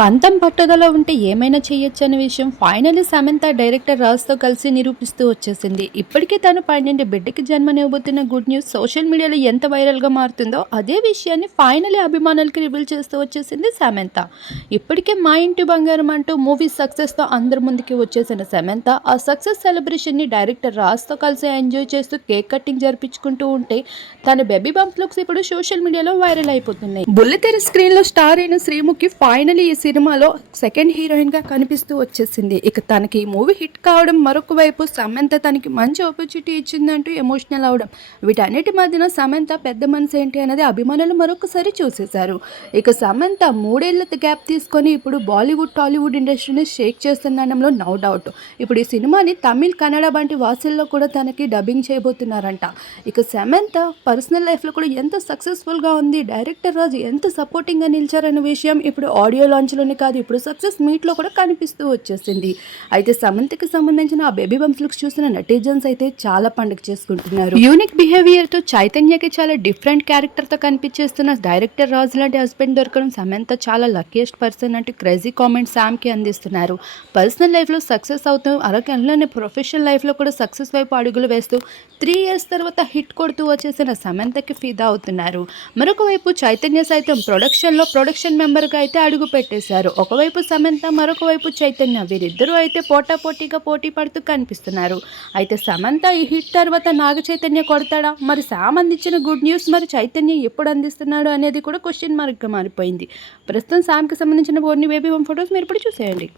పంతం పట్టుదల ఉంటే ఏమైనా చేయొచ్చు అనే విషయం ఫైనల్లీ సమంత డైరెక్టర్ రాజ్తో కలిసి నిరూపిస్తూ వచ్చేసింది. ఇప్పటికే తను 12 బిడ్డకి జన్మనివ్వబోతున్న గుడ్ న్యూస్ సోషల్ మీడియాలో ఎంత వైరల్గా మారుతుందో అదే విషయాన్ని ఫైనల్లీ అభిమానులకి రివీల్ చేస్తూ వచ్చేసింది సమంత. ఇప్పటికే మా ఇంటి బంగారం అంటూ మూవీ సక్సెస్తో అందరి ముందుకి వచ్చేసిన సమంత ఆ సక్సెస్ సెలబ్రేషన్ని డైరెక్టర్ రాజ్తో కలిసి ఎంజాయ్ చేస్తూ కేక్ కటింగ్ జరిపించుకుంటూ ఉంటే తన బేబీ బంప్ లుక్స్ ఇప్పుడు సోషల్ మీడియాలో వైరల్ అయిపోతున్నాయి. బుల్లితెర స్క్రీన్లో స్టార్ అయిన శ్రీముఖి ఫైనల్లీ ఈ సినిమాలో సెకండ్ హీరోయిన్ గా కనిపిస్తూ వచ్చేసింది. ఇక తనకి ఈ మూవీ హిట్ కావడం, మరొక వైపు సమంత తనకి మంచి ఆపర్చునిటీ ఇచ్చిందంటూ ఎమోషనల్ అవడం, వీటన్నిటి మధ్యన సమంత పెద్ద మనసు ఏంటి అనేది అభిమానులు మరొకసారి చూసేశారు. ఇక సమంత 3 ఏళ్ల గ్యాప్ తీసుకొని ఇప్పుడు బాలీవుడ్ టాలీవుడ్ ఇండస్ట్రీని షేక్ చేస్తుందనడంలో నో డౌట్. ఇప్పుడు ఈ సినిమాని తమిళ్, కన్నడ వంటి భాషల్లో కూడా తనకి డబ్బింగ్ చేయబోతున్నారంట. ఇక సమంత పర్సనల్ లైఫ్లో కూడా ఎంత సక్సెస్ఫుల్గా ఉంది, డైరెక్టర్ రాజు ఎంత సపోర్టింగ్గా నిలిచారనే విషయం ఇప్పుడు ఆడియో లాంచ్లోనే కాదు, ఇప్పుడు సక్సెస్ మీట్లో కూడా కనిపిస్తూ వచ్చేసింది. అయితే సమంతకి సంబంధించిన ఆ బేబీ బంప్స్ లుక్స్ చూసిన నెటిజన్స్ అయితే చాలా పండుగ చేసుకుంటున్నారు. యూనిక్ బిహేవియర్తో చైతన్యకి చాలా డిఫరెంట్ క్యారెక్టర్తో కనిపించేస్తున్న డైరెక్టర్ రాజు లాంటి హస్బెండ్ దొరకడం సమంత చాలా లక్కీయెస్ట్ పర్సన్ అంటూ క్రేజీ కామెంట్స్ శామ్కి అందిస్తున్నారు. పర్సనల్ లైఫ్లో సక్సెస్ అవుతూ అరగంటలోనే ప్రొఫెషనల్ లైఫ్లో కూడా సక్సెస్ వైపు అడుగులు వేస్తూ 3 ఇయర్స్ తర్వాత హిట్ కొడుతూ వచ్చేసిన సమంతకి ఫిదా అవుతున్నారు. మరొక వైపు చైతన్య సైతం ప్రొడక్షన్ మెంబర్గా అయితే అడుగు పెట్టేశారు. ఒకవైపు సమంత, మరొక వైపు చైతన్య, వీరిద్దరూ అయితే పోటాపోటీగా పోటీ పడుతూ కనిపిస్తున్నారు. అయితే సమంత ఈ హిట్ తర్వాత నాగ చైతన్య కొడతాడా, మరి శామ్ అందించిన గుడ్ న్యూస్ మరి చైతన్య ఎప్పుడు అందిస్తున్నాడు అనేది కూడా క్వశ్చన్ మార్క్గా మారిపోయింది. ప్రస్తుతం శామ్కి సంబంధించిన కొన్ని బేబీ హోమ్ ఫొటోస్ మీరు ఇప్పుడు చూసేయండి.